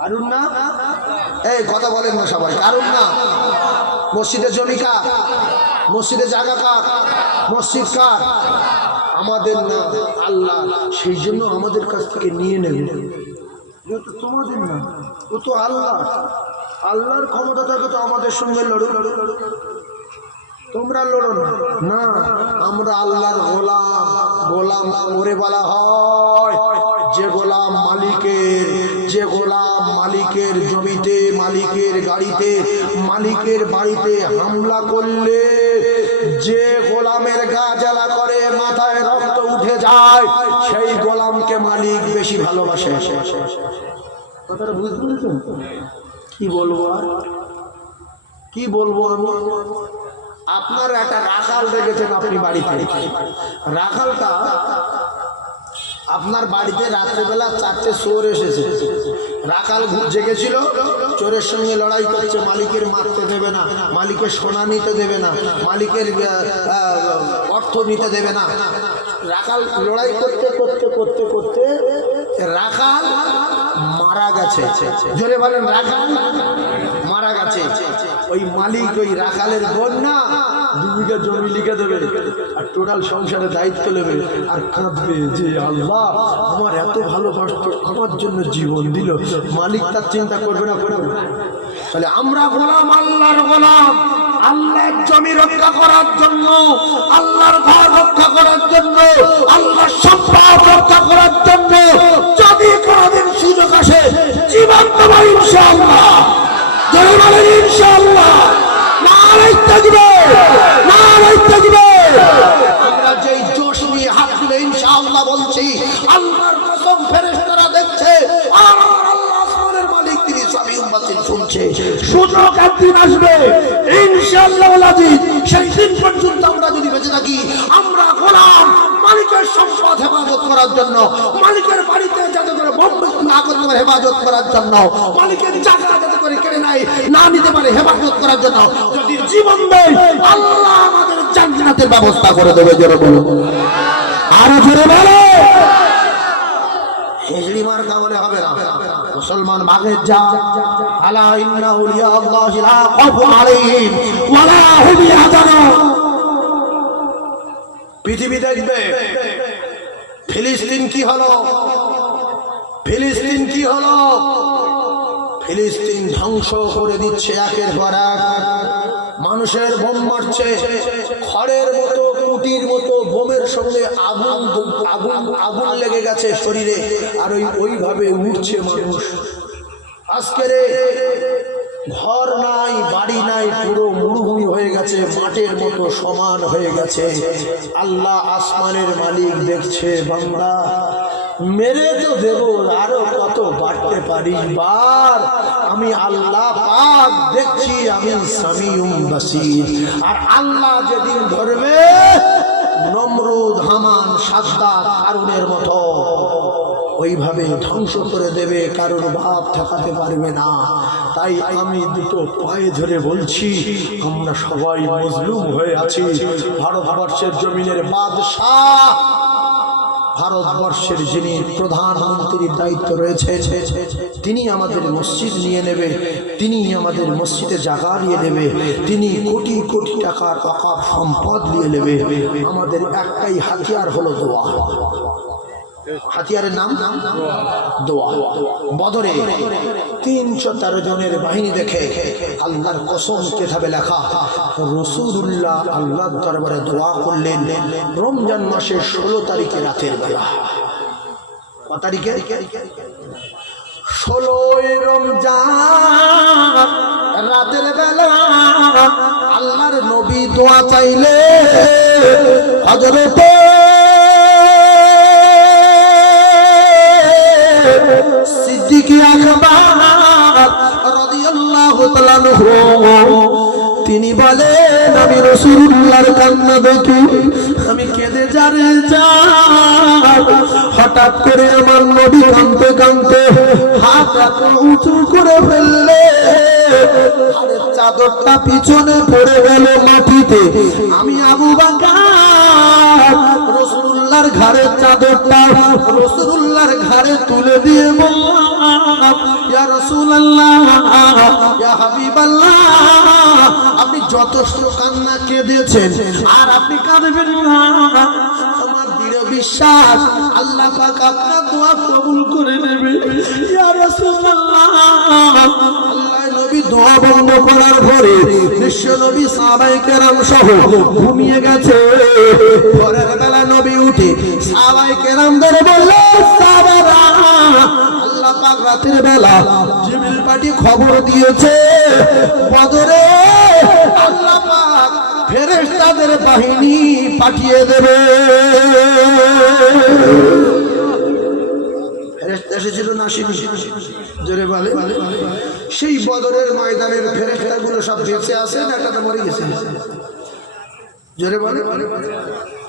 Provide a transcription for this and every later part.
কারণ না, এই কথা বলেন না সবাই, কারণ না। মসজিদের জমি কার? মসজিদে জায়গা কার? মসজিদ কার? আমাদের না, আল্লাহ। সেই জন্য আমাদের কাছ থেকে নিয়ে নেবে। তো তোমাদের না, ও তো আল্লাহ। আল্লাহর ক্ষমতা থাকে তো আমাদের সঙ্গে লড়ো, তোমরা লড়ো না। না, আমরা আল্লাহর গোলাম। গোলাম ওরে বলা হয় যে গোলাম মালিকের, যে গোলাম মালিকের জমিতে, মালিকের গাড়িতে, মালিকের বাড়িতে হামলা করলে যে গোলামের গা জ্বালা করে, মাথায় রক্ত উঠে যায়, সেই গোলামকে মালিক বেশি ভালোবাসে। কথাটা বুঝতে পেরেছেন? কি বলবো আর, কি বলবো আমি? আপনার একটা রাখাল রেখেছেন আপনি বাড়িতে, রাখালটা আপনার বাড়িতে রাত্রেবেলা 4টে চোর এসেছে। রাখাল জেগেছিল, চোরের সঙ্গে লড়াই করছে, মালিকের মারতে দেবে না, মালিকের সোনা নিতে দেবে না, মালিকের অর্থ নিতে দেবে না। রাখাল লড়াই করতে করতে করতে করতে রাখাল মারা গেছে। জোরে বলেন, রাখাল মারা গেছে। ওই মালিক ওই রাখালের বোন না 2 বিঘা জমি লিখে দেবে আর টোটাল সংসারের দায়িত্ব নেবে আর কাঁদবে যে আল্লাহ আমার এত ভালোবাসত, আমার জন্য জীবন দিল। মালিক তার চিন্তা করবে না? করবে। তাহলে আমরা গোলাম, আল্লাহর গোলাম। আল্লাহর জমি রক্ষা করার জন্য, আল্লাহর ঘর রক্ষা করার জন্য, আল্লাহর সম্পদ রক্ষা করার জন্য যদি কোনদিন সুযোগ আসে জীবন দেব ইনশাআল্লাহ। জয় বলেন ইনশাআল্লাহ। নারায়ে তাকবীর, নারায়ে তাকবীর। আমরা যেই জোশ নিয়ে হাত তুলে ইনশাআল্লাহ বলছি, আল্লাহর কসম ফেরেশতারা দেখছে আর আল্লাহ আসমানের মালিক তিনি সামিউম বাসির শুনছে। সুযোগ একদিন আসবে ইনশাআল্লাহ আজিজ। সেই দিন পর্যন্ত আমরা যদি বেঁচে থাকি, আমরা গোলাম, মালিকের সম্পদ হেফাজত করার জন্য, মালিকের বাড়িতে যাতে করে বোমা না করতে পারে হেফাজত করার জন্য, মালিকের জায়গা যাতে করে কেড়ে না নিতে পারে হেফাজত করার জন্য যদি জীবন দেয়, আল্লাহ আমাদের জান্নাতের ব্যবস্থা করে দেবে। জোরে বলো, আরো জোরে বলো। হিজড়ি মার কামনে হবে না। মুসলমান ভাগের যা, আলা ইন্না আউলিয়া আল্লাহি লা খাউফুন আলাইহিম ওয়া লা হুম ইয়াহজানুন। পৃথিবী দেখবে ফিলিস্তিন কি হলো, ফিলিস্তিন কি হলো। ফিলিস্তিন ধ্বংস করে দিচ্ছে একের পর এক, মানুষের বোম মারছে, খড়ের মতো, কুটির মতো বোমের সঙ্গে আগুন আগুন আগুন লেগে গেছে শরীরে, আর ওইভাবে উঠছে মানুষ। আজকের ঘর নাই, বাড়ি নাই, পুরো মরুভূমি হয়ে গেছে, মাঠের মতো সমান হয়ে গেছে। আল্লাহ আসমানের মালিক দেখছে, বান্দা মেরে তো দেব, আরো কত বাড়তে পারিস বার। আমি আল্লাহ পাক দেখছি, আমি সামিউম বাসীর। আর আল্লাহ যেদিন ধরবে নমরুদ, হামান, সাদ্দাত, কারুনের মতো ওইভাবে ধ্বংস করে দেবে, কারোর ভাব ঠেকাতে পারবে না। তাই আমি দুটো পায়ে ধরে বলছি, আমরা সবাই মজলুম হয়ে আছি। ভারতবর্ষের জমিনের বাদশাহ, ভারতবর্ষের যিনি প্রধানমন্ত্রীর দায়িত্ব রয়েছে, তিনি আমাদের মসজিদ নিয়ে নেবে, তিনি আমাদের মসজিদে জায়গা নিয়ে নেবে, তিনি কোটি কোটি টাকার ওয়াকফ সম্পদ নিয়ে নেবে। আমাদের একটাই হাতিয়ার হলো দোয়া। হাতিয়ারের নাম দোয়া। বদরে 313 জনের বাহিনী দেখে আল্লাহর কসম কিতাবে লেখা, রাসূলুল্লাহ আল্লাহর দরবারে দোয়া করলেন রমজান মাসের 16 তারিখে রাতের বেলা। কত তারিখে? 16 রমজান রাতের বেলা আল্লাহর নবী দোয়া চাইলে হযরতে সিদ্দিক আকবর রাদিয়াল্লাহু তাআলা তিনি বলেন, আমি রাসূলুল্লাহর কান্না দেখি, আমি কেঁদে যারে যাই। হঠাৎ করে আমার নবী কাঁদতে কাঁদতে হাত উঁচু করে ফেললে, আর চাদরটা পিছনে পড়ে গেল মাটিতে। আমি আবু বকর রাসূলুল্লাহর ঘাড়ের চাদরটা রাসূলুল্লাহর ঘাড়ে তুলে দিয়ে বললাম, ইয়া রাসূলুল্লাহ, ইয়া হাবিবাল্লাহ, আপনি যথেষ্ট কান্না কেঁদেছেন, আর আপনি কাঁদবেন না। আমার দৃঢ় বিশ্বাস আল্লাহ পাক আপনার দোয়া কবুল করে নেবে। ইয়া রাসূলুল্লাহ, আল্লাহ নবী দোয়া বন্ধ করার পরে বিশ্ব নবী সাহাবায়ে কেরাম সহ ঘুমিয়ে গেছে। পরের বেলা নবী উঠে সাহাবায়ে কেরামদের বললেন, সাহাবারা, আল্লাহ পাক রাতের বেলা জিবরিল পাঠিয়ে খবর দিয়েছে, বদরে আল্লাহ পাক ফেরেশতাদের বাহিনী পাঠিয়ে দেবে। ফেরেশতা এসেছিল না? জোরে বলে। সেই বদরের ময়দানের ফেরেশতাগুলো সব বেঁচে আছে না একটা মরে গেছে? জোরে বলে।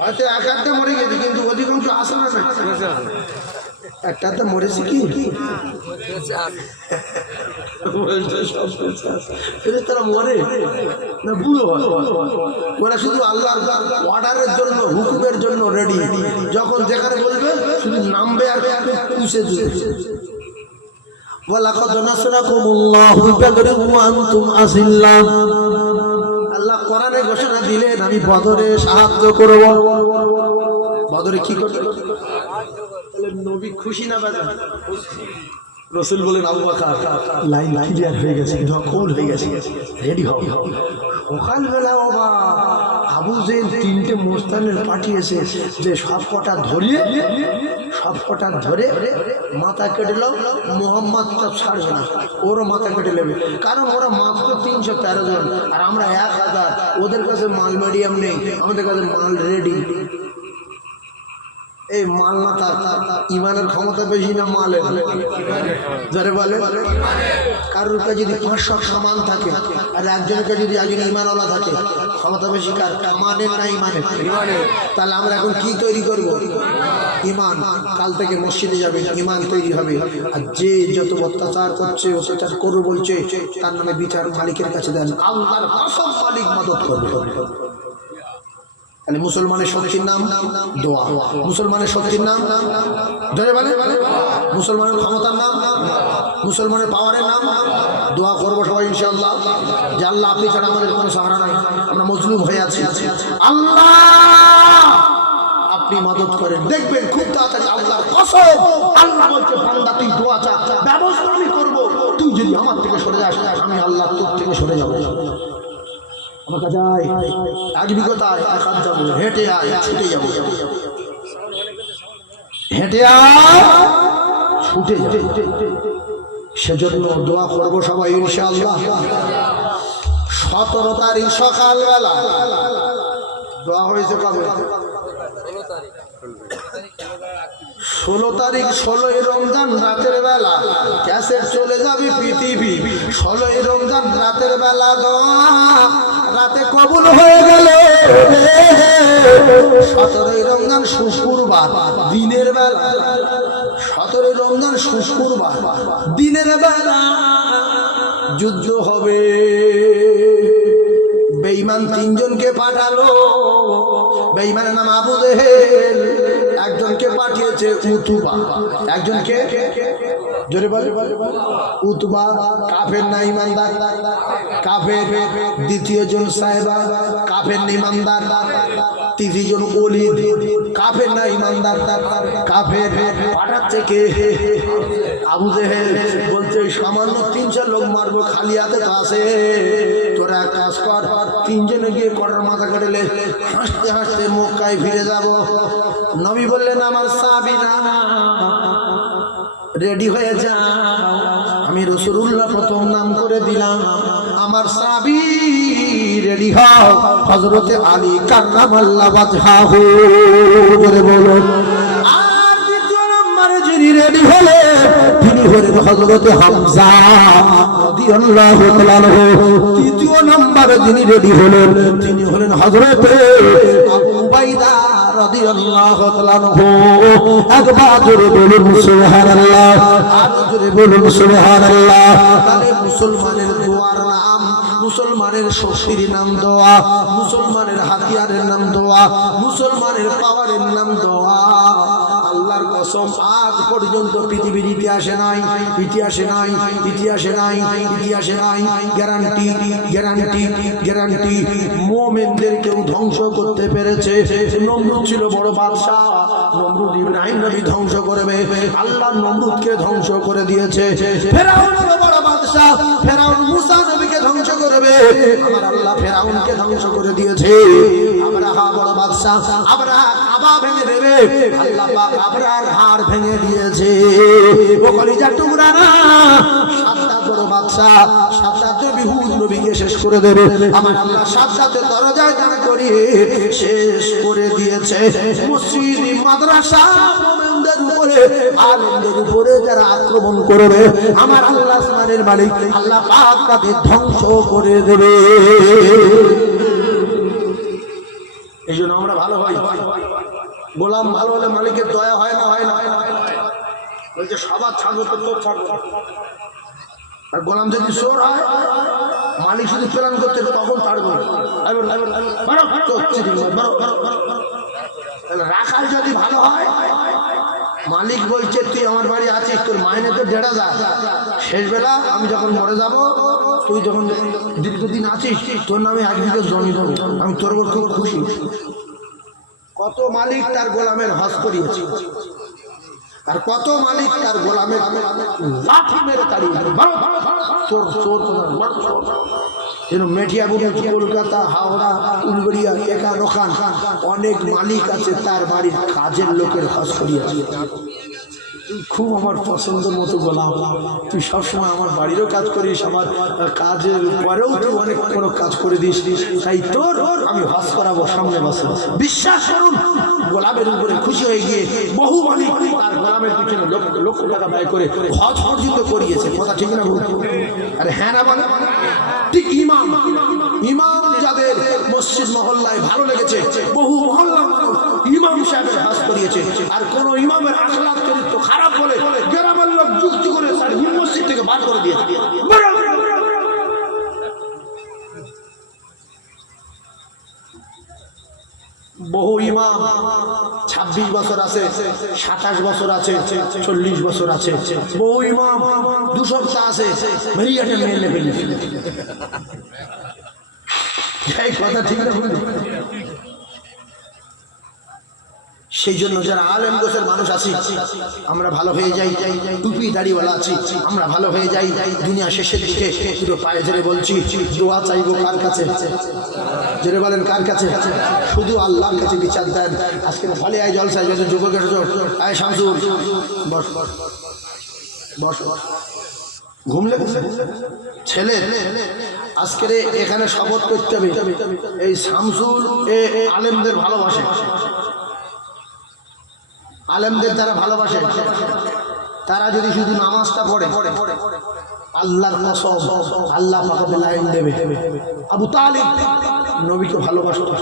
হয়তো এক একটা মরে গেছে, কিন্তু অধিকাংশ আসে না। একটা তো মরেছে কি তারা মরে না, বুড়ো হয়। ওরা শুধু আল্লাহর অর্ডারের জন্য, হুকুমের জন্য রেডি। যখন যেখানে বলবে শুধু নামবে আর পুষে দিবে। ওয়ালাকাদ নাসরাকুমুল্লাহু বিবদরিন ওয়া আনতুম আযিল্লাহ। আল্লাহ কোরআনে ঘোষণা দিলেন, আমি বদরে সাহায্য করব। বদরে কি করতে? নবী খুশি না বাজার? রাসূল বলেন, আবু বকর লাইন ক্লিয়ার হয়ে গেছে, কবুল হয়ে গেছে, রেডি হও। সকালবেলা বাবা আবু জেহেল তিনটে মোস্তানের পাঠিয়েছে যে সব কটা ধরে মাথা কেটে নাও, মোহাম্মদ তা ছাড়বে না, ওরও মাথা কেটে নেবে। কারণ ওরা মাত্র 313 জন, আর আমরা 1000। ওদের কাছে মাল মিডিয়াম নেই, আমাদের কাছে মাল রেডি। এই মাল না, তার ইমানের ক্ষমতা বেশি না মালের? যারে বলে, কারোর কাছে যদি 500 সামান থাকে আর একজনের কাছে যদি একজন ইমানওয়ালা থাকে, ক্ষমতা বেশি কার? কামানের না ইমানের? তাহলে আমরা এখন কি তৈরি করব? ইমান। কাল থেকে মসজিদে যাবে, ইমান তৈরি হবে। আর যে যত অত্যাচার করছে, অত্যাচার করবো বলছে, তার নামে বিচার মালিকের কাছে দেন, আল্লাহর কসম মালিক মদদ করবে। তাহলে মুসলমানের শক্তির নাম দোয়া। মুসলমানের শক্তির নাম ধরে বলে, মুসলমানের ক্ষমতার নাম, মুসলমানের পাওয়ারের নাম দোয়া করবো সবাই ইনশাআল্লাহ। যে আল্লাহ, আপনি ছাড়া আমাদের কোনো সাহারা নাই, আমরা মজলুম হয়ে আছি, আল্লাহ আপনি মদদ করেন। দেখবেন খুব তাড়াতাড়ি আল্লাহর কসম, আল্লাহ বলছে, বান্দা তুই দোয়া চা, ব্যবস্থা আমি করবো। তুই যদি আমার থেকে সরে যাস, আমি আল্লাহ তোর থেকে সরে যাবো। আমার কাছে আয়, এক বিগতায় এক হাত যাবো, হেঁটে আয়, ছুটে যাবো, হেঁটে আয়, ছুটে যাবো। সেজন্য দোয়া করবো সবাই ইনশাআল্লাহ। 17 তারিখ সকালবেলা দোয়া হয়েছে। কবে? 16 তারিখ, 16ই রমজান রাতের বেলা ক্যাসেট চলে যাবে পৃথিবী। 16ই রমজান রাতের বেলা দোয়া রাতে কবুল হয়ে গেল। 17ই রমজান শুক্রবার দিনের বেলা, 17ই রমজান শুক্রবার দিনের বেলা যুদ্ধ হবে। বেঈমান 3 জনকে পাঠালো। বেঈমানের নাম আবু জেহেল। একজনকে পাঠিয়েছে উতবা, একজনকে জোরে বলে উতবা, কাফের না ইমানদার? কাফের। দ্বিতীয় জন সাহেবা, কাফের না ইমানদার? তৃতীয় জন ওলীদ, কাফের না ইমানদার? কাফের। পাঠাচ্ছে কে? আবু জেহেল। বলছে সামান্য 300 লোক মারবো, খালি হাতে তো আসে। তোরা এক কাজ কর, 3 জনে গিয়ে কটার মাথা কেটেলে হাসতে হাসতে মক্কায় ফিরে যাব। নবী বললেন, আমার সাহাবীরা রেডি হয়ে যা। আমি রাসূলুল্লাহ প্রথম নাম করে দিলাম, আমার সাহাবী রেডি হও। হযরতে আলী কাররামাল্লাহু ওয়াজহাহু করে বলো। আর দ্বিতীয় নম্বরে যিনি রেডি হলেন, তিনি হলেন হযরতে হামজা রাদিয়াল্লাহু তাআলা আনহু। তৃতীয় নম্বরে যিনি রেডি হলেন, তিনি হলেন হযরতে আবু উবাইদা রাদিয়াল্লাহু তাআলা আনহু। একবার জোরে বলুন সুবহানাল্লাহ, আর জোরে বলুন সুবহানাল্লাহ। তাহলে মুসলমানের দোয়ার নাম, মুসলমানের শক্তির নাম দোয়া, মুসলমানের হাতিয়ারের নাম দোয়া, মুসলমানের পাওয়ারের নাম দোয়া। আল্লাহর কসম আজ পর্যন্ত পৃথিবীর ইতিহাসে নাই, ইতিহাসে নাই, ইতিহাসে নাই, ইতিহাসে নাই। Guarantee, guarantee, guarantee. মুমিনদের কেউ ধ্বংস করতে পেরেছে? নমরুদ ছিল বড় বাদশাহ, নমরুদ ইব্রাহিম নবী ধ্বংস করবে, আল্লাহ নমরুদকে ধ্বংস করে দিয়েছে। ফেরাউন বড় বাদশাহ, ফেরাউন মুসা নবীকে ধ্বংস করবে, আমার আল্লাহ ফেরাউনকে ধ্বংস করে দিয়েছে। আবরাহা বড় বাদশাহ, আবরাহা কাবা ভেঙে দেবে, আল্লাহ পাক আবরাহার হাড় ভেঙে দিয়েছে। ও কলিজার টুকরা না, সাদ্দাত বড় বাদশাহ, সাদ্দাত নবী হুদ নবীকে শেষ করে দেবে, আমার আল্লাহ সাদ্দাতের দরজায় দাঁড় করিয়ে শেষ করে দিয়েছে। মসজিদ মাদ্রাসা মুমিনদের উপরে, আলেমদের উপরে যারা আক্রমণ করবে, আমার আল্লাহ আসমানের মালিক আল্লাহ পাক তাদের ধ্বংস করে দেবে। এই জন্য আমরা ভালো হই। গোলাম ভালো হলে মালিকের দয়া হয় না? হয় না? বলছে সবার ছাড়বো তো তোর ছাড়বো। আর গোলাম যদি চোর হয়, মালিক শুধু প্ল্যান করতে তখন ছাড়বো। রাখাল যদি ভালো হয়, মালিক বলছে তুই আমার বাড়ি আছিস, তোর মাইনে তো 1,500। শেষ বেলা আমি যখন মরে যাব, তুই যখন দীর্ঘদিন আছিস, তোর নামে 1 বিঘা জমি দেবো, আমি তোর উপর খুব খুশি। কত মালিক তার গোলামের হজ করিয়েছে, আর কত মালিক তার গোলামের লাঠি মেরে তাড়িয়ে চোর চোর মেটিয়াবুড়ি, কলকাতা, হাওড়া, উলবেড়িয়া, একা দোকান, অনেক মালিক আছে তার বাড়ির কাজের লোকের হজ করিয়েছে। খুব আমার পছন্দের মতো গোলাম, তুই সবসময় আমার বাড়িরও কাজ করিস, আমার কাজের পরেও তুই অনেক বড় কাজ করে দিস, তাই তোর আমি হজ করাবো সামনে বসে। বিশ্বাস করুন, গোলামের উপরে খুশি হয়ে গিয়ে বহু মালিক তার গোলামের পিছনে লক্ষ টাকা ব্যয় করে হজ পর্যন্ত করিয়েছে। কথা ঠিক না? আরে হ্যাঁ না বলে? ঠিক ইমাম, ইমাম যাদের মসজিদ মহল্লায় ভালো লেগেছে, বহু মহল্লা মানুষ ইমাম সাহেবের হজ করিয়েছে। আর কোন ইমামের আখলাক চরিত্র খারাপ বলে গ্রামের লোক যুক্তি করে মসজিদ থেকে বার করে দিয়েছে। বহু ইমাম 26 বছর আছে, 27 বছর আছে, 40 বছর আছে। বহু ইমাম 2 সপ্তাহ আছে, ভেরিয়াটে মেনে ফেলেছে। এই কথা ঠিক না? সেই জন্য যারা আলেম গোছের মানুষ আছি, আমরা ভালো হয়ে যাই। টুপি দাড়িওয়ালা আছি, আমরা ভালো হয়ে যাই। দুনিয়া শেষের দিকে পুরো পায়ে ধরে বলছি, দোয়া চাইবো কার কাছে? জোরে বলেন কার কাছে? শুধু আল্লাহর কাছে বিচার দেন। আজকে ফলে আয় জলসায় যত যুবকের আয় শামসুল বস বস ঘুমলে ছেলে আজকের এখানে শপথ করতে হবে, এই শামসুল আলেমদের ভালোবাসে, আলেমদের তারা ভালোবাসে। তারা যদি শুধু নামাজটা পড়ে, আল্লাহর কসম আল্লাহ পাক লাইন দেবে। আবু তালিব নবীকে ভালোবাসতো,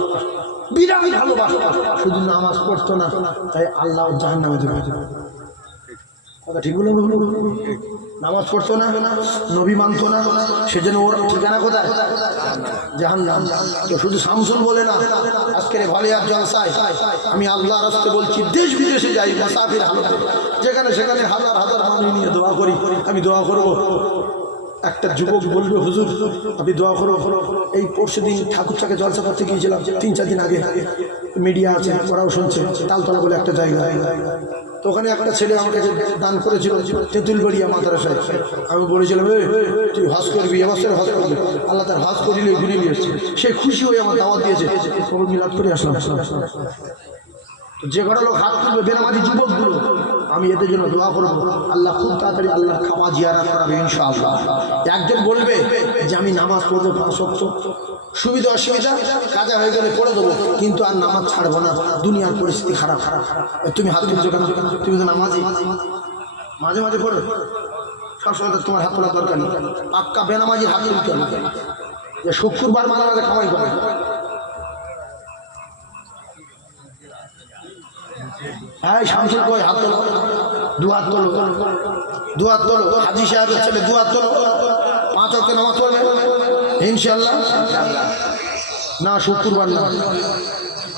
বিরাট ভালোবাসতো, শুধু নামাজ পড়তো না, তাই আল্লাহ জাহান্নামে দেবে। কথা ঠিক বলুন? নামাজ পড়তো না, নবী মানতো না, সেজন্য ওর ঠিকানা কোথায়? জাহান্নাম। তো শুধু শামসুল বলে না, আজকের ভলিয়ার জলসায় আমি আল্লাহর রাস্তায় বলছি, দেশ বিদেশে যাই মুসাফির হালতে, যেখানে সেখানে হাজার হাজার মানুষ নিয়ে দোয়া করি। আমি দোয়া করবো, একটা যুবক বলবে হুজুর আপনি দোয়া করো। এই পরশু দিন ঠাকুরটাকে জলসা করতে গিয়েছিলাম, 3-4 দিন আগে, মিডিয়া আছে ওরাও শুনছে, তালতলা বলে একটা জায়গা। তো ওখানে একটা ছেলে আমার কাছে দান করেছিল তেঁতুলবাড়িয়া মাদ্রাসায়। আমি বলেছিলাম তুই হজ করবি, এবছর হজ করবি। আল্লাহ তার হজ করিলে ঘুরিয়ে নিয়ে এসছে। সে খুশি হয়ে আমার দাওয়াত দিয়েছে, মিলাদ করে আসলাম। তো যে কটা লোক হাত তুলবে বেনামাজি যুবকগুলো, আমি এদের জন্য দোয়া করবো, আল্লাহ খুব তাড়াতাড়ি আল্লাহ খাওয়া জিয়ারা করাবে ইনশাআল্লাহ। একজন বলবে যে আমি নামাজ পড়বো 5 ওয়াক্ত, সুবিধা অসুবিধা কাজা হয়ে গেলে পড়ে দেবো, কিন্তু আর নামাজ ছাড়বো না, দুনিয়ার পরিস্থিতি খারাপ। তুমি হাত তুলছো কেন? তুমি তো নামাজি, মাঝে মাঝে পড়ো, সবসময় তোমার হাত তোলার দরকার নেই। পাক্কা বেনামাজির হাত তুলতে হবে, যে শুক্রবার মাঝে মাঝে খাওয়াই করে। হ্যাঁ শামসুল কই হাত তোলো, 2 হাত তোলো, 2 হাত তোলো। হাজি সাহেবের ছেলে 2 হাত তোলো, 5 ওয়াক্ত নামাজ পড়বে ইনশাআল্লাহ। না শুক্রবার না,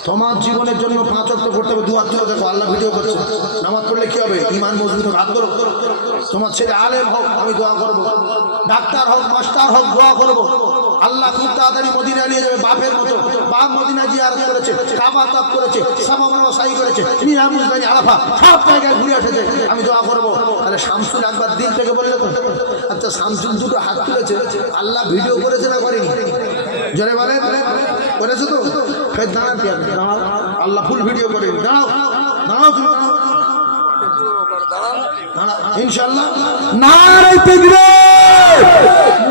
তোমার জীবনের জন্য 5 ওয়াক্ত করতে হবে। 2 হাত তুলে দেখো, আল্লাহ ভিডিও করছে। নামাজ পড়লে কি হবে? ঈমান মজবুত হবে। হাত ধরো। তোমার ছেলে আলেম হোক, আমি দোয়া করবো। ডাক্তার হোক, মাস্টার হোক, দোয়া করবো। আল্লাহ খুব তাড়াতাড়ি মদিনা নিয়ে যাবে। বাপের মতো বাপ মদিনা জিয়ারত করেছে, কাবা তাপ করেছে, সাফা মারওয়া সাই করেছে, মিনা মুজদালিফা আরাফা সব জায়গায় ঘুরে এসেছে। আমি দোয়া করবো। তাহলে শামসুল একবার দিল থেকে বললে তো। আচ্ছা, শামসুল দুটো হাত তুলেছে, আল্লাহ ভিডিও করেছে না করেনি? জোরে বলে করেছে তো। ফের দাঁড়ান, দাঁড়াও, আল্লাহ ফুল ভিডিও করেনি। দাঁড়াও দাঁড়াও দাঁড়াও, ইনশাআল্লাহ। নারে তাকবীর,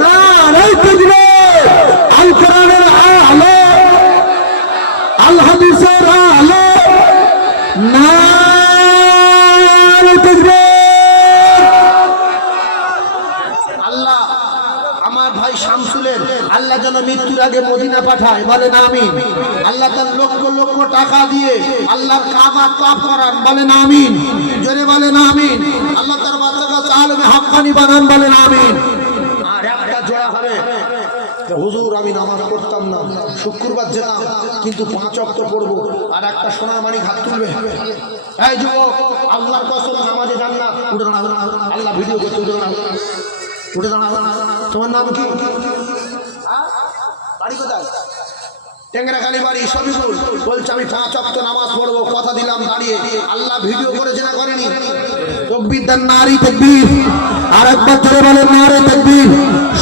নারে তাকবীর। আল কোরআনের আলো, আল হাদিসের আলো। নারে তাকবীর। আল্লাহ আমার ভাই শামসুলের আল্লাহ যেন মৃত্যুর আগে মদিনা পাঠায়, বলেন আমিন। আল্লাহ তার লক্ষ লক্ষ টাকা দিয়ে আল্লাহর কাবা তাওয়াফ করান, বলেন আমিন। জোরে বলেন আমিন। আল্লাহ তার বাচ্চাকে আলেমে হাক্কানি বানান, বলেন আমিন। আর একটা জোড়া হবে, হুজুর আমি নামাজ পড়তাম না, শুক্রবার যেতাম, কিন্তু 5 ওয়াক্ত পড়বো। আর একটা সোনার মানিক হাত তুলবে। এই যুবক, আল্লাহর কসম নামাজে যান না, উঠে দাঁড়াও। আল্লাহ ভিডিও করতে, উঠে দাঁড়াও, উঠে দাঁড়াও। তোমার নাম কি? বাড়ি কোথায়? টেংরাখালি বাড়ি, শফিকুল। বলছে আমি 5 ওয়াক্ত নামাজ পড়বো, কথা দিলাম দাঁড়িয়ে। আল্লাহ ভিডিও করেছে না করেনি? তাকবীর দেন, নারী তাকবীর। আর একবার জোরে বলেন নারে তাকবীর।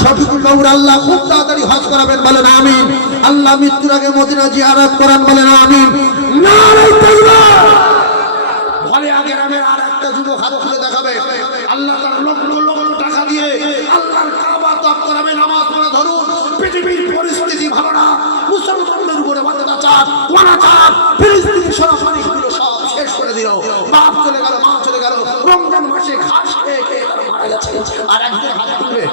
শফিকুল বাবুর আল্লাহ খুব তাড়াতাড়ি হজ করাবেন, বলেন আমিন। আল্লাহ মৃত্যুর আগে মদিনা জিয়ারত করান, বলেন আমিন। নারে তাকবীর। ভলে আগের আমের আর একটা যুবক হাত তুলে দেখাবে। আল্লাহ তার লক্ষ লক্ষ টাকা দিয়ে আল্লাহর কাবা তাওয়াফ করাবে, নামাজ পড়া। ধরুন পৃথিবীর পরিস্থিতি ভালো না, মুসলমানদের উপরে অত্যাচার, অনাচার, ফিলিস্তিনি সরাসরিগুলো সব শেষ করে দিল। বাপ চলে গেল, মা চলে গেল, রমজান মাসে ঘাস খেয়ে খেয়ে তারা মারা গেছে। আর একজন হাত তুলবে।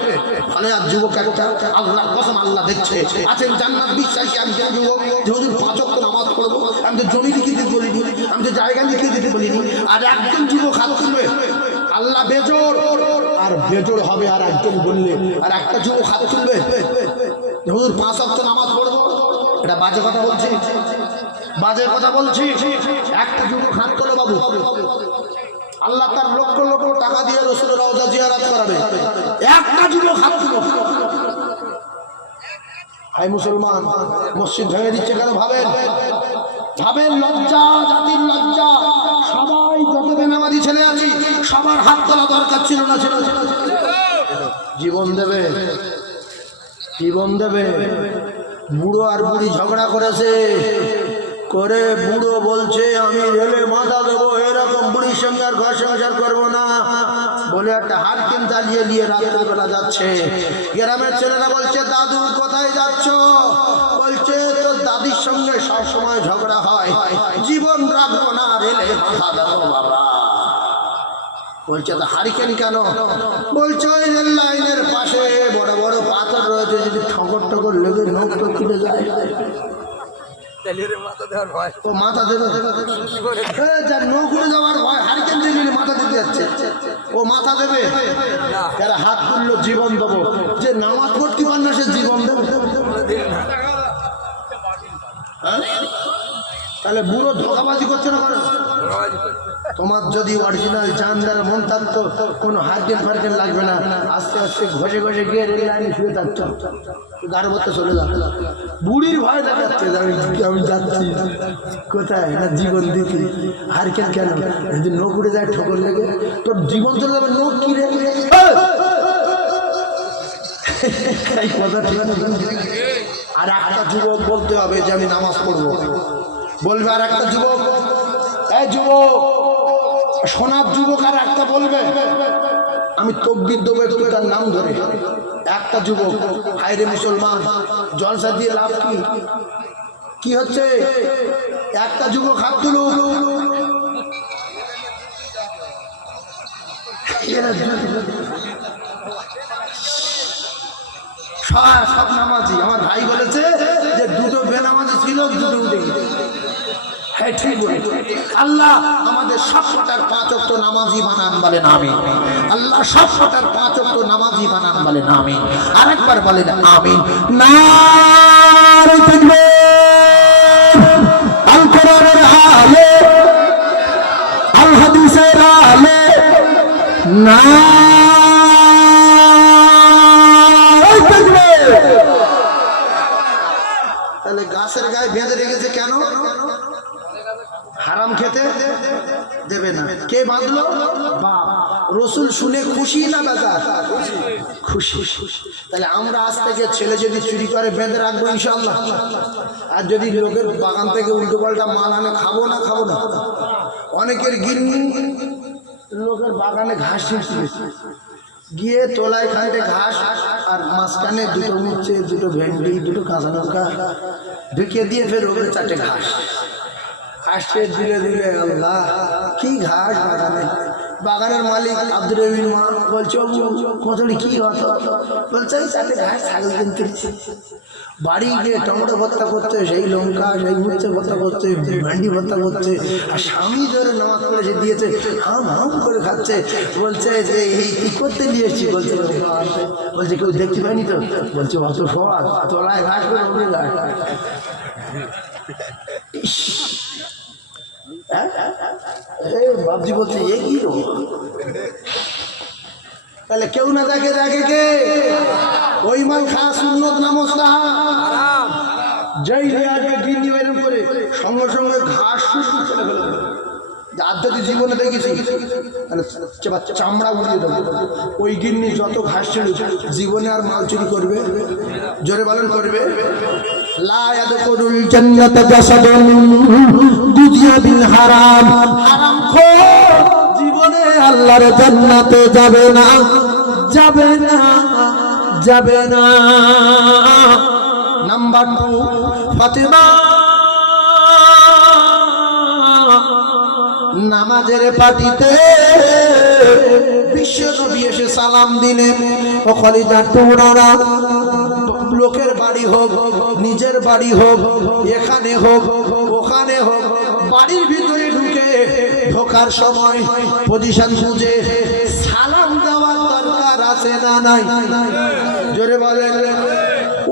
ফলে আর যুবক একটা, আল্লাহর কসম আল্লাহ দেখছে, আছেন জান্নাত বিশ্বাসী একজন যুবক, যে হুজুর 5 ওয়াক্ত নামাজ পড়বো, আমি তো জমি লিখে দিতে বলিনি, আমি তো জায়গা লিখে দিতে বলিনি। আর একজন যুবক হাত তুলবে। আল্লাহ বেজোড়, আর বেজোড় হবে আর একজন বললে। আর একটা যুবক হাত তুলবে, হুজুর 5 ওয়াক্ত নামাজ পড়বো। এটা বাজে কথা বলছি, বাজে কথা বলছি। একটা যুবক হাত তোলে বাবু, আল্লাহ তার লক্ষ লক্ষ টাকা দিয়ে রাসূলের রওজা জিয়ারত করাবে। একটা যুবক হাত তুলো। হাই মুসলমান, মসজিদ ভেঙে দিচ্ছে কেন ভাবেন? ভাবেন, লজ্জা, জাতির লজ্জা। সবাই যত বেনামাজি ছেলে আছি সবার হাত তোলা দরকার ছিল না? ছিল। জীবন দেবে, জীবন দেবে। বুড়ো আর বুড়ি ঝগড়া করেছে, করে বুড়ো বলছে আমি রেলে মাথা দেবো, এরকম বুড়ির সঙ্গে আর ঘর সংসার করবো না বলে একটা হারকিন জ্বালিয়ে নিয়ে রাত্রেবেলা যাচ্ছে। গ্রামের ছেলেরা বলছে দাদু কোথায় যাচ্ছ? বলছে তোর দাদির সঙ্গে সব সময় ঝগড়া হয়, জীবন রাখবো না, রেলে মাথা দেবো বাবা। বলছে তো হারিকেন কেন? বলছে ওই রেল লাইনের পাশে বড় বড় পাথর রয়েছে, যদি ঠকর টকর লেগে নখ তো খুলে যায়। ও মাথা দেবে, যার নখ উড়ে যাওয়ার ভয়, হারিকেন দিলে মাথা দিতে যাচ্ছে, ও মাথা দেবে। যারা হাত তুললো জীবন দেবো, যে নামাজ পড়তে পার না সে জীবন দেবো। তাহলে বুড়ো ধোকাবাজি করছে না কেন? তোমার যদি অরিজিনাল জানদার মন থাকতো, কোনো হারকেন ফারকেন লাগবে না, আস্তে আস্তে ঘষে ঘষে গিয়ে রেল লাইনে শুয়ে থাকতো, গাড়ি ভরতে চলে যাবে। বুড়ির ভয় দেখাচ্ছে আমি যাচ্ছি কোথায় না, জীবন দিতে। হারকেন কেন? যদি নখ উড়ে যায় ঠোকর লেগে তোর জীবন চলে যাবে। নখ কি রে? এই কথা ঠিক আছে। আর একটা যুবক বলতে হবে যে আমি নামাজ পড়বো, বলবে। আর একটা যুবক, এই যুবক, সোনার যুবক আর একটা বলবে আমি তকবীর দেবো একটু তার নাম ধরে। একটা যুবক, হায়রে মুসলমান, জলসা দিয়ে লাভ কি? কি হচ্ছে? একটা যুবক হাত তুলুক। সব নামাজি। আমার ভাই বলেছে যে দুটো বেনামাজি ছিল, দুটো উঠে গেছে। হ্যাঁ ঠিক বলেছে। আল্লাহ আমাদের সব কটার 5 ওয়াক্ত নামাজি বানান, বলেন আমিন। আল্লাহ সব কটার 5 ওয়াক্ত নামাজি বানান, বলেন আমিন। আরেকবার বলেন আমিন। নারে তাকবীর। নারায়ে তাকবীর। তাহলে গাছের গায়ে বেঁধে রেখেছে কেন? হারাম খেতে দেবে না। কে বাঁধলো? বাপ। রসুল শুনে খুশি না বেজার? খুশি। তাহলে আমরা আজ থেকে ছেলে যদি চুরি করে বেঁধে রাখবো ইনশাআল্লাহ। আর যদি লোকের বাগান থেকে উল্টো পাল্টা মাল আনে খাবো না? খাবো না। অনেকের গিন্নি লোকের বাগানে ঘাস ছিঁড়ছে, গিয়ে তোলায় খাইতে ঘাস আর মাঝখানে দুটো মুচ্ছে, দুটো ভেন্ডি, দুটো কাঁচা লঙ্কা ঢুকিয়ে দিয়ে ফের ওপরে 4টে ঘাস। আসছে ধীরে ধীরে, আল্লাহ কি ঘাস বাগানে। বাগানের মালিক আব্দুর রহিম বলছে, কতটি কি হতো? বলছে 4টে ঘাস ছাগল কিনতে। বাড়ি গিয়ে টমেটো ভর্তা করছে, সেই লঙ্কা, সেই উচ্ছে ভর্তা করছে, ভেন্ডি ভর্তা করছে, আর স্বামী ধরে নামাজ পড়ে সে দিয়েছে, হাম হাম করে খাচ্ছে। বলছে যে এই কি করতে নিয়ে এসছি? বলছে বলছে কেউ দেখতে পায়নি তো? বলছে অত সবাই তোলায় ঘাস করে ওপরে ঘাস। বাবজি বলছে এ কি রকম? তাহলে কেউ না দেখে, দেখে কে? ওই মাল খাওয়া সুন্নত না মুস্তাহাব? যেই রেয়াজে গিন্নি বেরম করে সঙ্গে সঙ্গে ঘাস শুধু চলে গেল। আধ্যাত্মিক জীবনে দেখেছি চামড়া উড়িয়ে দেবো। ওই গিন্নি যত ঘাস ছিল জীবনে আর মাল চুরি করবে? জোরে বলেন করবে? লা ইয়াদখুলুল জান্নাত জাসাদুন গুজিয়া বিল হারাম। হারামখোর জীবনে আল্লাহর জান্নাতে যাবে না, যাবে না, যাবে না। নাম্বার 2, ফাতেমা নামাজের পাটিতে বিশ্ব নবী এসে সালাম দিলেন। ও কলিজার টুকরারা, লোকের বাড়ি হোক, নিজের বাড়ি হোক, এখানে হোক, ওখানে হোক, বাড়ির ভিতরে ঢুকে ঢোকার সময় পজিশন বুঝে সালাম দেওয়ার দরকার আছে না নাই? জোরে বলেন।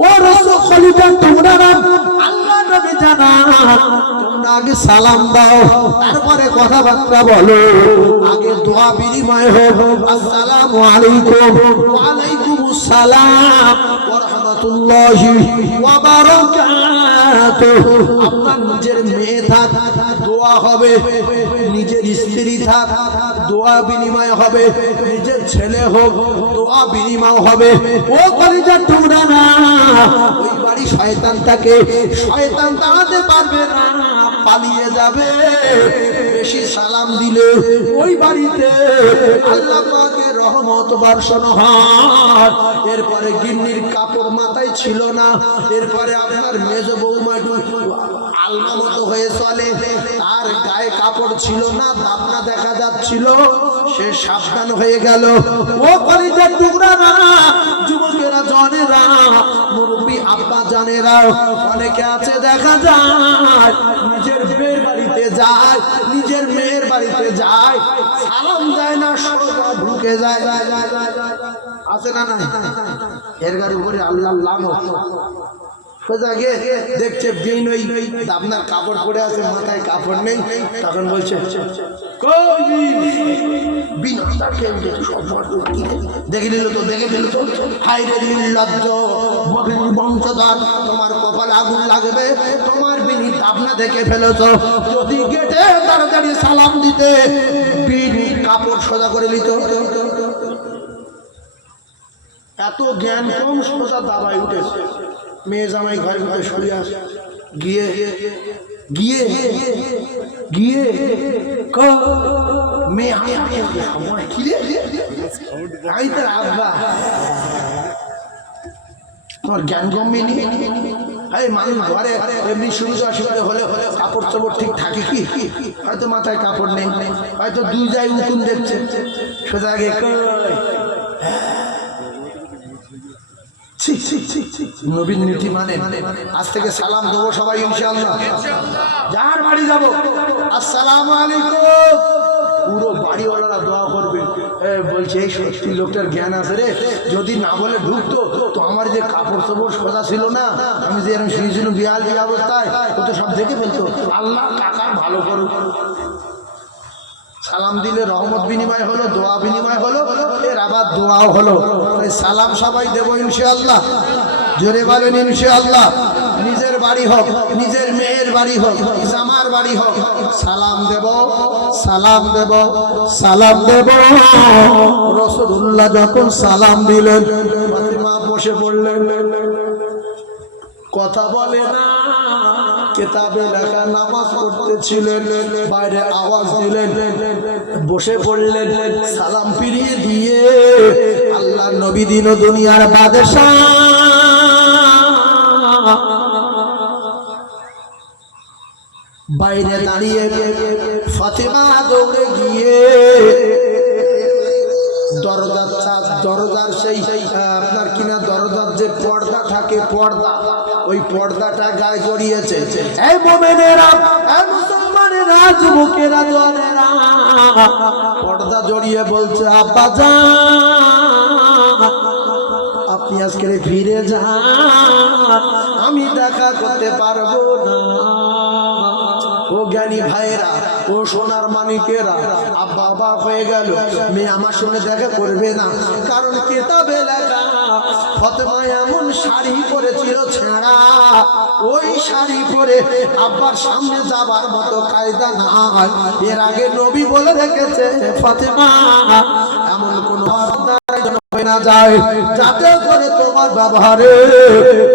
ও রাসূল কলিজার টুকরারা, আল্লাহ নবী জানান তোমরা আগে সালাম দাও, তারপরে কথাবার্তা বলো। আগে দোয়া বিনিময় হোক। আসসালামু আলাইকুম। ওয়া আলাইকুমুস সালাম ওয়া রাহমাতুল্লাহি ওয়া বারাকাতুহু। আপনার নিজের মেয়ে থাক, দোয়া হবে। নিজের স্ত্রী থাক, দোয়া বিনিময় হবে। নিজের ছেলে হোক, দোয়া বিনিময় হবে। ও কলিজার টুকরা না, ওই বাড়ি শয়তান থাকে, শয়তান দাঁড়াতে পারবে না, পালিয়ে যাবে। বেশি সালাম দিলে ওই বাড়িতে আল্লাহ পাকের রহমত বর্ষণ হয়। এরপরে গিন্নির কাপড় মাথায় ছিল না, এরপরে আপনার মেজ বৌমা আলনা মতো হয়ে চলে, আর গায়ে কাপড় ছিল না, দাপনা দেখা যাচ্ছিল, সে সাবধান হয়ে গেল। ও কলিজার টুকরারা, যুবকেরা, জনেরা, মুরব্বী আব্বা জানেরা, অনেকে আছে দেখা যায় নিজের মেয়ের বাড়িতে যায়, নিজের মেয়ের বাড়িতে যায়, সালাম দেয় না, সোজা ঢুকে যায়। আছে না? না, এর গাড়ি উপরে আল্লাহ লানত। সোজা গিয়ে দেখছে বিন ওই আপনার কাপড় পরে আছে, মাথায় কাপড় নেই। তখন বলছে দেখে নিল তো, দেখে নিল তো, হাই রে নির্লজ্জ বংশধর, তোমার কপালে আগুন লাগবে, তোমার বিনি আপনা দেখে ফেলেছ। যদি গেটে তাড়াতাড়ি সালাম দিতে, বিনি কাপড় সোজা করে নিত। এত জ্ঞান কম, সোজা দাবায় উঠেছে। মেয়ে জামাই ঘরে ঘরে শুয়ে আসে, গিয়ে গিয়ে গিয়ে মেয়ে সময় কিরে আমি তোর আব্বা, তোমার জ্ঞান কমেনি? এই মানুষ ঘরে এমনি সুবিধা অসুবিধা হলে কাপড় চাপড় ঠিক থাকে কি? হয়তো মাথায় কাপড় নেই, হয়তো দুই যায় উকুন দেখছে, সোজা আগে নবীন নীতি মানে আজ থেকে সালাম দেবো সবাই ইনশাআল্লাহ। যার বাড়ি যাবো আসসালামু আলাইকুম, পুরো বাড়িওয়ালারা দোয়া করবে। বলছে এই সত্যি লোকটার জ্ঞান আছে রে, যদি না বলে ঢুকতো তো আমার যে কাপড় চোপড় সোজা ছিল না, আমি যে এরকম শুয়েছিল বিহাল অবস্থায়, ও তো সব দেখে ফেলতো। আল্লাহ কাকার ভালো করুক। সালাম দিলে রহমত বিনিময় হলো, দোয়া বিনিময় হলো, এর আবার দোয়াও হলো। তাই সালাম সবাই দেবো ইনশাআল্লাহ। জোরে বলেন ইনশাআল্লাহ। নিজের বাড়ি হোক, নিজের মেয়ের বাড়ি হোক, জামার বাড়ি হোক, সালাম দেব, সালাম দেব, সালাম দেব। রাসূলুল্লাহ যখন সালাম দিলেন, ফাতিমা বসে পড়লেন, কথা বলে না, কিতাবে লেখা নামাজ পড়তেছিলেন, বাইরে আওয়াজ দিলেন, বসে পড়লেন, সালাম ফিরিয়ে দিয়ে আল্লাহর নবী দিন ও দুনিয়ার বাদশাহ বাইরে দাঁড়িয়ে ফাতিমা দৌড়ে গিয়ে দরজার সেই আপনার কিনা দরজার যে পর্দা থাকে, পর্দা, ওই পর্দাটা গায়ে জড়িয়েছে। এই মুমিনেরা, এই মুসলমানেরা, যুবকেরা, জওয়ানেরা, পর্দা জড়িয়ে বলছে, আব্বা জান আপনি আজকে ফিরে যান, আমি দেখা করতে পারবো না। ও জ্ঞানী ভাইরা, ও সোনার মানিকেরা, আব্বা অবাক হয়ে গেল, মেয়ে আমার সঙ্গে দেখা করবে না। কারণ কিতাবে লেখা ফাতিমা এমন শাড়ি পরেছিল ছেঁড়া, ওই শাড়ি পরে আব্বার সামনে যাবার মতো কায়দা নাই। এর আগে নবী বলে রেখেছে, ফাতিমা এমন কোন না যায় যাতে করে তোমার ব্যবহারে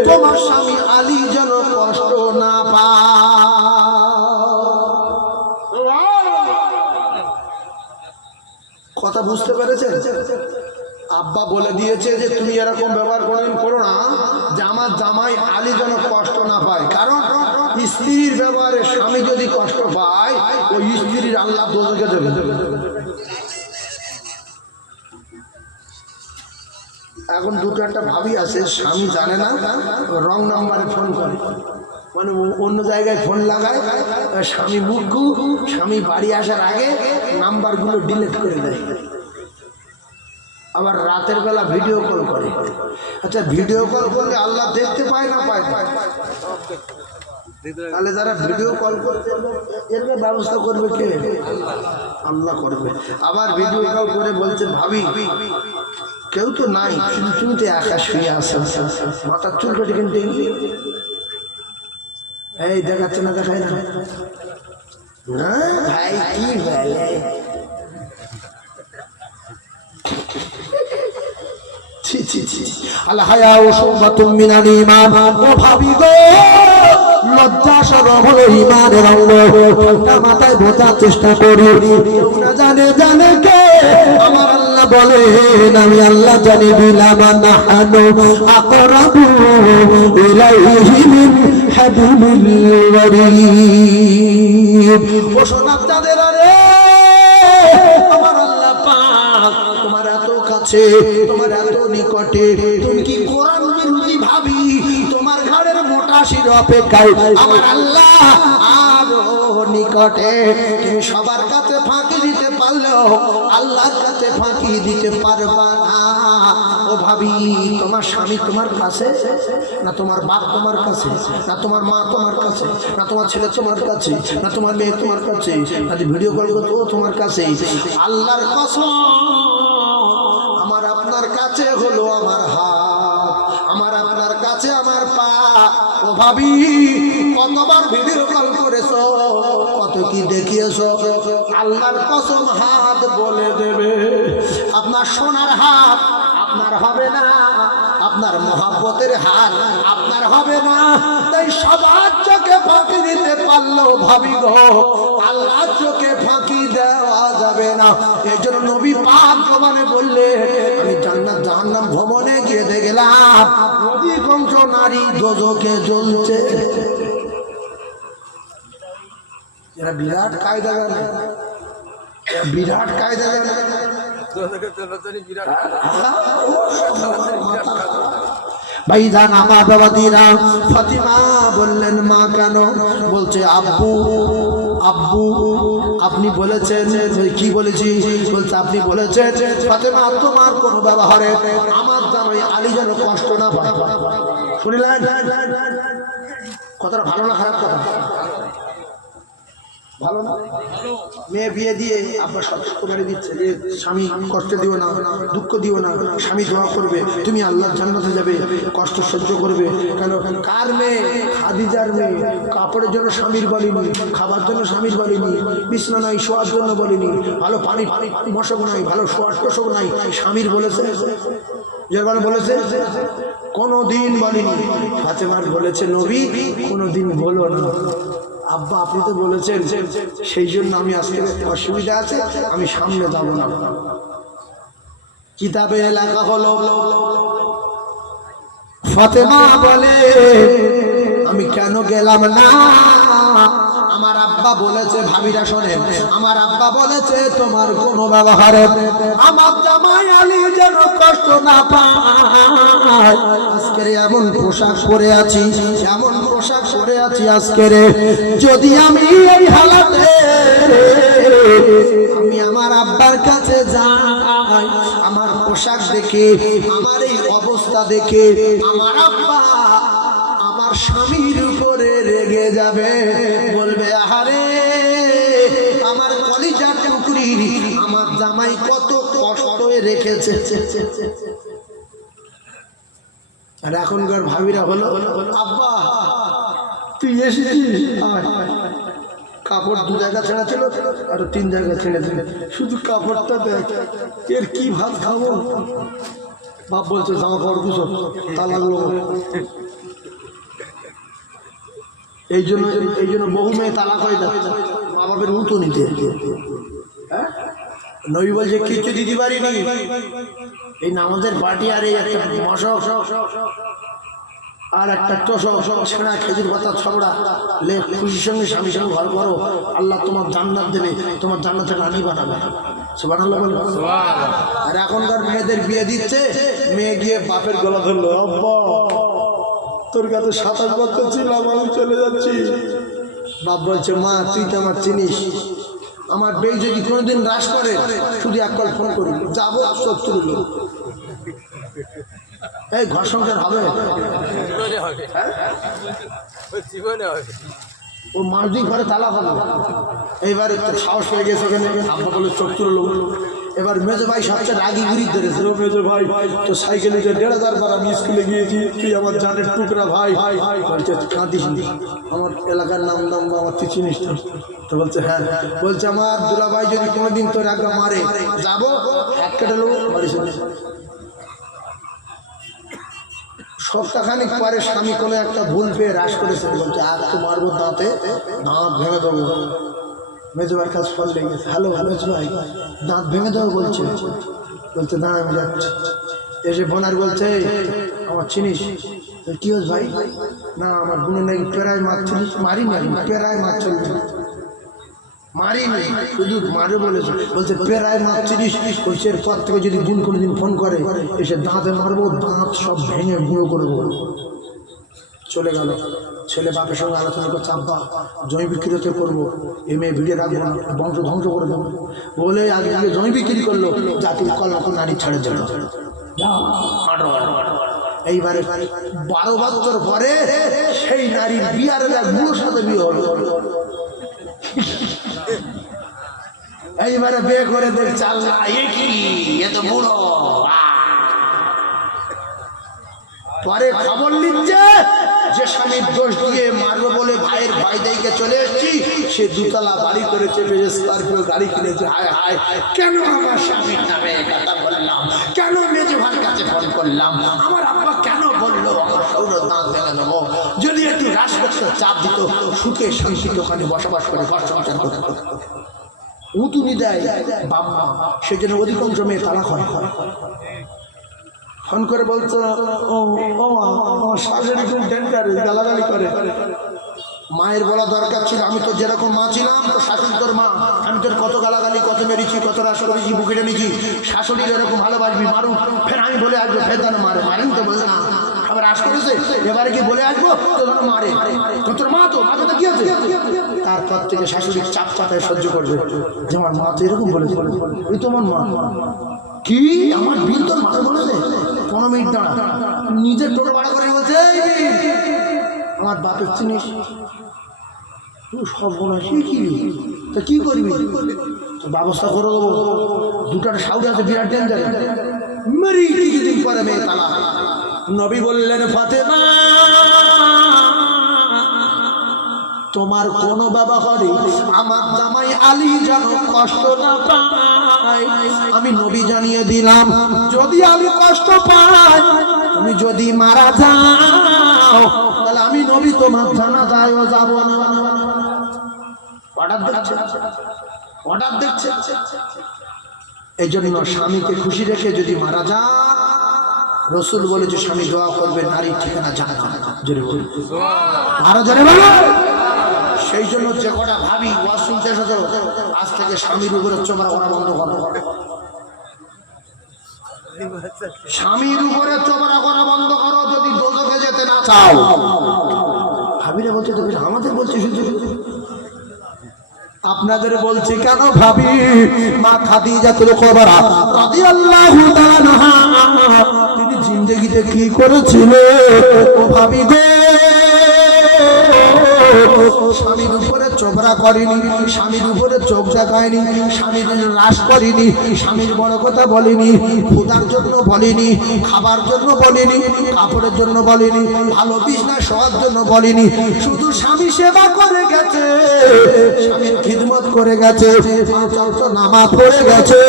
তোমার স্বামী আলী যেন কষ্ট না পায়। কথা বুঝতে পেরেছেন? আব্বা বলে দিয়েছে যে তুমি এরকম ব্যবহার করো না, যে আমার জামাই আলী যেন কষ্ট না পায়। কারণ স্ত্রীর ব্যবহারে স্বামী যদি কষ্ট পায়, ওই স্ত্রীর আল্লাহ দোজখে দেবে। এখন দুটো একটা ভাবি আছে, স্বামী জানে না, রং নাম্বারে ফোন করে, মানে অন্য জায়গায় ফোন লাগায়, স্বামী মুগ্ধ, স্বামী বাড়ি আসার আগে নাম্বারগুলো ডিলিট করে দেয়। আবার রাতের বেলা ভিডিও কল করে। আচ্ছা, ভিডিও কল করলে আল্লাহ দেখতে পায় না পায়? তাহলে যারা ভিডিও কল করতে এর ব্যবস্থা করবে কে? আল্লাহ করবে। আবার ভিডিও কল করে বলছে, ভাবি কেউ তো নাই, তুমি তো একা শুয়ে আসো, মাথার চুল কেটে কিনতে এই দেখাচ্ছে না, দেখায় না ভাই, কি বলে আল হায়াউ শুবাতুম মিনাল ঈমান। ও ভাবি গো, লজ্জা শরম হলো ঈমানের অঙ্গ। মাথায় বোঝার চেষ্টা করি, কেউ না জানে কে? আমার আল্লাহ বলেন, আমি আল্লাহ জানি, বিলামা নাহানু আকরাবু ইলাইহি মিন হাবিলিল ওয়ারিদ। ও সোনার চাঁদের রে, আমার আল্লাহ পাক তোমার এত কাছে, তোমার এত নিকটে, তুমি কি কোরআন বিরোধী ভাবি? তোমার ঘরের মোটা শির অপেক্ষায় আমার আল্লাহ আরো নিকটে। তুমি সবার কাছে ফাঁকি দিতে পারলেও আল্লাহর কাছে ফাঁকি দিতে পারবা না। ও ভাবি, তোমার স্বামী তোমার কাছে না, তোমার বাপ তোমার কাছে না, তোমার মা তোমার কাছে না, তোমার ছেলে তোমার কাছে না, তোমার মেয়ে তোমার কাছে না, ভিডিও কল করতে ও তোমার কাছে? আল্লাহর কসম, আমার আপনার কাছে হলো আমার হাত, আমার আপনার কাছে আমার পা। ও ভাবি, কতবার ভিডিও কল করেছো, কত কি দেখিয়েছো? আল্লাহর কসম, হাত বলে দেবে। আপনার সোনার হাত আপনার হবে না, আপনার মহব্বতের হাত আপনার হবে না। তাই সবার চোখে ফাঁকি দিতে পারলেও ভাবি গো, আল্লাহর চোখে ফাঁকি দেওয়া যাবে না। এই জন্য নবী পাক জবানে বললে, আমি জান্নাত জাহান্নাম ভ্রমণে গিয়ে দেখলাম অধিকাংশ নারী দোজখে জ্বলছে। এরা বিরাট কায়দা জানে, বিরাট কায়দা জানে। ভাইজান আমার বাবাদিরা, ফাতিমা বললেন, মা কেন? বলছে, আব্বু আব্বু আপনি বলেছেন। কি বলেছি? বলছে, আপনি বলেছেন ফাতিমা তোমার কোন ব্যবহারে আমার জামাই আলী যেন কষ্ট না পায়। শুনিলেন কথাটা? ভালো না খারাপ কথা? ভালো না? মেয়ে বিয়ে দিয়ে আব্বা সতর্ক করে দিচ্ছে যে স্বামী কষ্ট দিও না, দুঃখ দিও না, স্বামী দোয়া করবে, তুমি আল্লাহর জান্নাতে যাবে, কষ্ট সহ্য করবে। কেন? কার মেয়ে? খাদিজার মেয়ে। কাপড়ের জন্য স্বামীর বলিনি, খাবার জন্য স্বামীর বলিনি, বিছনা নাই শোয়ার জন্য বলিনি, ভালো পানি মশক নাই, ভালো শোয়ার টোশক নাই, স্বামীর বলেছে, যেরকম বলেছে কোনোদিন বলিনি। ফাতেমার বলেছে নবী কোনোদিন বলো না। আব্বা আপনি তো বলেছেন, সেই জন্য আমি আজকে অসুবিধা আছে, আমি সামনে যাব না। কিতাবে লেখা হলো ফাতেমা বলে আমি কেন গেলাম না? আমার আব্বা বলেছে, ভাবিরা শোনেন, আমার আব্বা বলেছে তোমার কোনো ব্যবহারে আমার জামাই আলী যেন কষ্ট না পায়। আজকের এমন পোশাক পরে আছি, এমন পোশাক পরে আছি আজকের, যদি আমি এই হালাতে আমি আমার আব্বার কাছে যাই, আমার পোশাক দেখে, আমার এই অবস্থা দেখে আমার আব্বা আমার স্বামীর উপরে রেগে যাবে, বলবে আহারে আমার কলিজা টুকরি আমার জামাই কত কষ্ট রেখেছে। আর এখনকার ভাবিরা হলো আব্বা তুই এসেছিস, কাপড় 2 জায়গা ছেঁড়া ছিল আর 3 জায়গা ছেড়ে দিল, শুধু কাপড়টা দেখ, এর কি ভাত খাবো? বাপ বলছে জামা কাপড় গুছো, তালাগুলো। এই জন্য বহু মেয়ে তালাক হয়ে যাচ্ছে, মা বাপের উঁতো নিতে। নবী বলছে কিছু দিতে পারিনি, এই নামাজের পার্টি আর এই একটা মশক আর একটা তোষক ছেঁড়া খেজুর পাতা ছবড়া লে, খুশির সঙ্গে স্বামীর সঙ্গে ঘর করো, আল্লাহ তোমার জান্নাত দেবে, তোমার জান্নাত থেকে রানী বানাবে। সুবহানাল্লাহ বলো। আর এখনকার মেয়েদের বিয়ে দিচ্ছে, মেয়ে গিয়ে বাপের গলা ধরলো, আব্বা তোর কাছে 27 বছর ছিলাম, আমি চলে যাচ্ছি। বাপ বলছে মা তুই তো আমার চিনিস, আমার বেই যদি কোনোদিন হ্রাস করে শুধু এক কল ফোন করবি, যাবো 70 লোক। এই ঘর সংসার হবে? ও মাস দিন ঘরে তালা হবে। এইবার সাহস হয়ে গেছে ওখানে, আব্বা বলে 70 লোক। এবার মেজো ভাই সবচেয়ে রাগি ঘুরি ধরেছে, মেজো ভাই তো সাইকেলে 1500 বার আমি স্কুলে গিয়েছি, তুই আমার জানের টুকরা ভাই। বলছে কাঁদিস নি, আমার এলাকার নাম বা আমার তুই চিনিস না? তো বলছে হ্যাঁ। বলছে আমার দুলা ভাই যদি কোনোদিন তোর আগে মারে, যাবো হাত কেটে নেবো বাড়ি চলে। সপ্তাহখানিক পরে স্বামী কোনো একটা ভুল পেয়ে হ্রাস করেছে, বলছে আর তো মারবো, দাঁত ভেঙে দেবো। মেজবার কাজ ফল লেগেছে, হ্যালো মেজো ভাই দাঁত ভেঙে দেবো বলছে। বলছে না আমি যাচ্ছি। এসে বোনার বলছে আমার চিনিস? কি হস ভাই? না আমার বোনের নাকি পেরায় মারছিলিস। মারি না, পেরায় মারছিলি, মারিনি, শুধু মারে বলেছে। বলছে পেরায় মারছিলিস, বলছে এরপর থেকে যদি বোন কোনোদিন ফোন করে এসে দাঁতে মারবো, দাঁত সব ভেঙে গুঁড়ো করে দেবো। চলে গেল। ছেলে বাপের সঙ্গে আলোচনা করছে, আব্বা জমি বিক্রিতে করবো, এ মেয়ে ভিড়ে রাখবো না, বংশ ধ্বংস করে দেবো বলে আজকে জমি বিক্রি করলো, জাতির কল্যাণ নারী ছেড়ে দিল। এইবারে 12 বছর পরে সেই নারীর বিয়ার বুড়োর সাথে বিয়ে হলো। এইবারে বিয়ে করে দেখছে আল্লাহ এ কি, এ তো বুড়ো। পরে খবর নিচ্ছে যে স্বামীর দোষ দিয়ে মারবো বলে ভাইয়ের ভাই দাইকে চলে এসেছি, সে 2 তলা বাড়ি করে চেপে স্করপিও গাড়ি কিনেছে। হায় হায় কেন আমার স্বামীর নামে কথা বললাম, কেন মেজে ভাইয়ের কাছে ফোন করলাম, আমার আব্বা কেন বললো আমার সৌর দাঁত ভেঙে দেবো। যদি একটু হ্রাস করতে চাপ দিত, সুখে শান্তিতে ওখানে বসবাস করে ঘর সংসার করতে উতুনি দেয় বাবা, সেই জন্য অধিকাংশ মেয়ে তালাক হয়। ফোন করে বলছো আমার শাশুড়ি খুব ডেঞ্জার, গালাগালি করে। মায়ের বলা দরকার ছিল, আমি তো যেরকম মা ছিলাম তো শাশুড়ি তোর মা, আমি তোর কত গালাগালি, কত মেরেছি, কত রাস করেছি, বুকে টেনেছি, শাশুড়ির এরকম ভালোবাসবি মারু, ফের আমি বলে আসবো ফের যেন মারে, মারেন তো বলে না আবার রাস করেছে, এবারে কি বলে আসবো তো যেন মারে, তোর মা তো মাকে তো কি আছে। তারপর থেকে শাশুড়ির চাপ চাপায় সহ্য করবে, যে আমার মা তো এরকম বলেছে, ওই তোমার মা কি আমার বিল তোর মাকে বলেছে। 15 মিনিট দাঁড়া, নিজের টোটো ভাড়া করে বলছে আমার বাপের চিনিস, সর্বনাশ কি তা কি করবি তো ব্যবস্থা করে দেবো দুটার সাউরি আছে বিরাট ডেঞ্জার মেরি কিছুদিন পরে মেয়ে তালা নবী বললেন ফাতেমা তোমার কোন ব্যবহারে আমার জামাই আলী যেন কষ্ট না পায় আমি নবী জানিয়ে দিলাম যদি আলী কষ্ট পায় তুমি যদি মারা যাও তাহলে আমি নবী তোমার জানাজায়ও যাব না অর্ডার দেখছে এই জন্য স্বামীকে খুশি রেখে যদি মারা যায় রসুল বলেছে স্বামী দোয়া করবে নারীর ঠিকানা জানা জোরে বলুন আরো জোরে বলো সেই জন্য যে কটা ভাবি ওয়াজ শুনতে এসেছো আজ থেকে স্বামীর উপরে চোখরা করা বন্ধ করো স্বামীর উপরে চোখরা করা বন্ধ করো যদি দোজখে যেতে না চাও ভাবিরা বলছে তো আমাদের বলছে শুধু আপনাদের বলছি কেন ভাবি মা খাদিজাতুল কুবরা রাদিয়াল্লাহু তাআলা আনহা তিনি জিন্দেগিতে কি করেছিলেন ও ভাবি গো স্বামীর উপরে চোখরা করেনি স্বামীর উপরে চোখ দেখায়নি স্বামীর রাস করেনি স্বামীর বড় কথা বলেনি ক্ষুধার জন্য বলেনি খাবার জন্য বলেনি কাপড়ের জন্য বলেনি ভালো বিছনা শোয়ার জন্য বলেনি শুধু স্বামী সেবা করে গেছে স্বামীর খিদমত করে গেছে পাঁচ ওয়াক্ত নামাজ পড়ে গেছে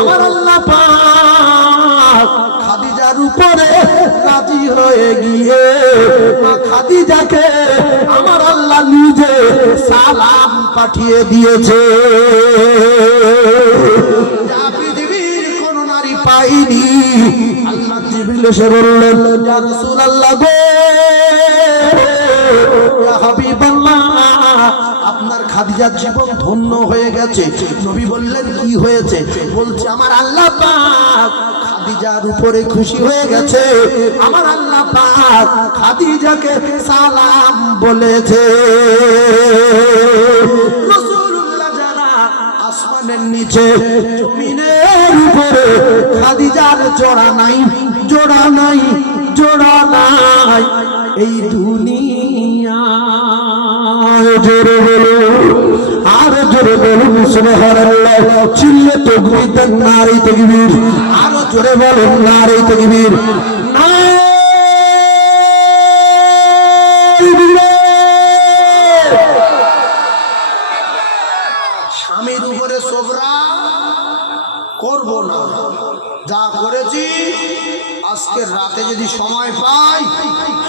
আমার আল্লাহ পাক খাদিজার উপরে রাজি হয়ে গিয়ে মা খাদিজাকে আমার আল্লাহ নিজে সালাম পাঠিয়ে দিয়েছে যা পৃথিবীর কোন নারী পাইনি আল্লাহ জিবরিল এসে বললেন ইয়া রাসূলুল্লাহ গো ইয়া হাবিবাল্লাহ আপনার খাদিজার জীবন ধন্য হয়ে গেছে নবী বললেন কি হয়েছে বলছে আমার আল্লাহ পাক খাদিজার উপরে খুশি হয়ে গেছে আমার আল্লাহ পাক খাদিজাকে সালাম বলেছে রাসূলুল্লাহ যারা আসমানের নিচে জমিনের উপরে খাদিজার জোড়া নাই জোড়া নাই জোড়া নাই এই দুনিয়া জোরে বলুন আর জোরে বলুন সুবহানাল্লাহ চিল্লে তাকবীর দেন নারে তাকবীর আরো জোরে বলুন নারে তাকবীর স্বামীর উপরে সবরা করব না যা করেছি আজকে রাতে যদি সময় পাই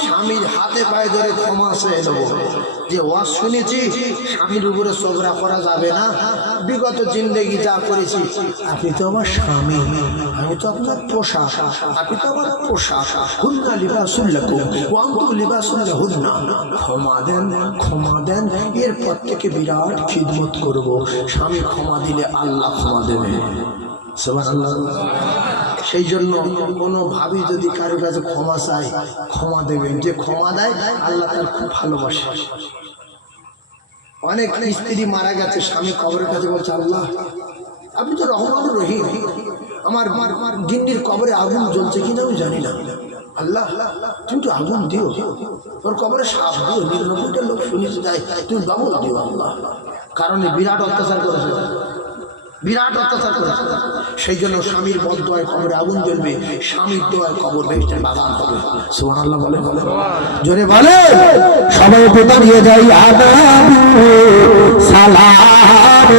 স্বামীর হাতে পায়ে ধরে ক্ষমা চেয়ে নেব যে ওয়াজ শুনেছি স্বামীর উপরে সবরা করা যাবে না বিগত জিন্দেগি যা করেছি আপনি তো আমার স্বামী আমি তো আপনার পোশাক আপনি তো আমার পোশাক হুন্না লিবাসুল লাকুম ওয়া আনতুম লিবাসুল লাহুন্না ক্ষমা দেন এরপর থেকে বিরাট খিদমত করব স্বামী ক্ষমা দিলে আল্লাহ ক্ষমা দেবে সুবহানাল্লাহ সেই জন্য কোনো ভাবি যদি কারো কাছে ক্ষমা চায় ক্ষমা দেবেন যে ক্ষমা দেয় আল্লাহ তার খুব ভালোবাসে অনেক স্ত্রী মারা গেছে স্বামী কবরের কাছে বলছে আল্লাহ আপনি তো রহমান রহিম আমার গিন্নির কবরে আগুন জ্বলছে কিনা আমি জানি না আল্লাহ তুমি তো আগুন দিও তোর কবরে সাপ দিও 99টা লোক শুনেছে যায় তুমি বাবু দিও আল্লাহ কারণ বিরাট অত্যাচার করেছে বিরাট অত্যাচার করেছে সেই জন্য স্বামীর বদদোয়ায় কবরে আগুন জ্বলবে স্বামীর দোয়ায় কবর বেহেশতের বাগান হবে সুবহানাল্লাহ বলে জোরে বলে সবাই পেতা নিয়ে যাই আদাব সালাম